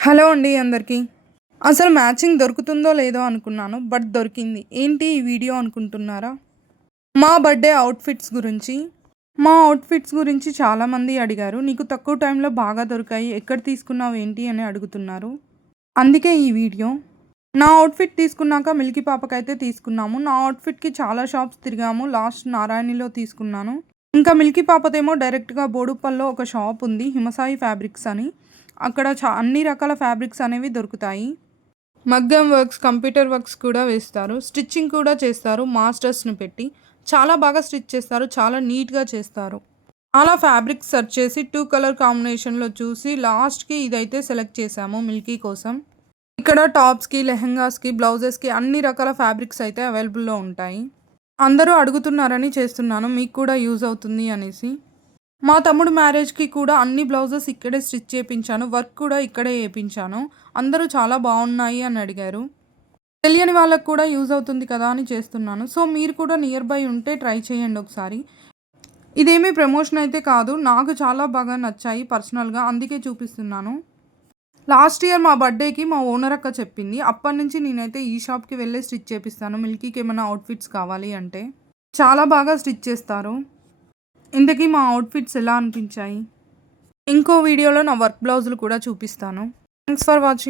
Hello అండి అందరికీ. అసలు మ్యాచింగ్ దొరుకుతుందో లేదో అనుకున్నాను. బట్ దొరికింది. ఏంటి ఈ వీడియో అనుకుంటున్నారా? మా బర్త్‌డే అవుట్‌ఫిట్స్ గురించి. మా అవుట్‌ఫిట్స్ గురించి చాలామంది అడిగారు. నీకు తక్కువ టైంలో బాగా దొరికాయి. ఎక్కడ తీసుకున్నావు ఏంటి అని అడుగుతున్నారు. అందుకే ఈ వీడియో. నా అవుట్‌ఫిట్ తీసుకున్నాక మిల్కీ పాపకైతే తీసుకున్నాము. నా అవుట్‌ఫిట్‌కి చాలా షాప్స్ తిరిగాము. లాస్ట్ నారాయణిలో తీసుకున్నాను. ఇంకా మిల్కీ పాపదేమో డైరెక్ట్‌గా బోడుప్పల్లో ఒక షాప్ ఉంది. హిమసాయి ఫ్యాబ్రిక్స్ అని. అక్కడ అన్ని రకాల ఫ్యాబ్రిక్స్ అనేవి దొరుకుతాయి. మగ్గం వర్క్స్, కంప్యూటర్ వర్క్స్ కూడా వేస్తారు. స్టిచ్చింగ్ కూడా చేస్తారు మాస్టర్స్‌ని పెట్టి. చాలా బాగా స్టిచ్ చేస్తారు. చాలా నీట్‌గా చేస్తారు. అలా ఫ్యాబ్రిక్స్ సెర్చ్ చేసి 2 కలర్ కాంబినేషన్‌లో చూసి లాస్ట్‌కి ఇదైతే సెలెక్ట్ చేశాము మిల్కీ కోసం. ఇక్కడ టాప్స్‌కి, లెహెంగాస్‌కి, బ్లౌజెస్‌కి అన్ని రకాల ఫ్యాబ్రిక్స్ అయితే అవైలబుల్‌లో ఉంటాయి. అందరూ అడుగుతున్నారని చేస్తున్నాను. మీకు కూడా యూజ్ అవుతుంది అనేసి. మా తమ్ముడు మ్యారేజ్‌కి కూడా అన్ని బ్లౌజెస్ ఇక్కడే స్టిచ్ చేపించాను. వర్క్ కూడా ఇక్కడే ఏపించాను. అందరూ చాలా బాగున్నాయి అని అడిగారు. తెలియని వాళ్ళకి కూడా యూజ్ అవుతుంది కదా అని చేస్తున్నాను. సో మీరు కూడా నియర్ బై ఉంటే ట్రై చేయండి ఒకసారి. ఇదేమీ ప్రమోషన్ అయితే కాదు. నాకు చాలా బాగా నచ్చాయి పర్సనల్‌గా. అందుకే చూపిస్తున్నాను. లాస్ట్ ఇయర్ మా బర్త్‌డేకి మా ఓనర్ అక్క చెప్పింది. అప్పటినుంచి నేనైతే ఈ షాప్‌కి వెళ్ళే స్టిచ్ చేపిస్తాను. మిల్కీకి ఏమైనా అవుట్‌ఫిట్స్ కావాలి అంటే. చాలా బాగా స్టిచ్ చేస్తారు. ఇంతకీ మా అవుట్‌ఫిట్స్ ఎలా అనిపించాయి? ఇంకో వీడియోలో నా వర్క్ బ్లౌజులు కూడా చూపిస్తాను. Thanks for watching.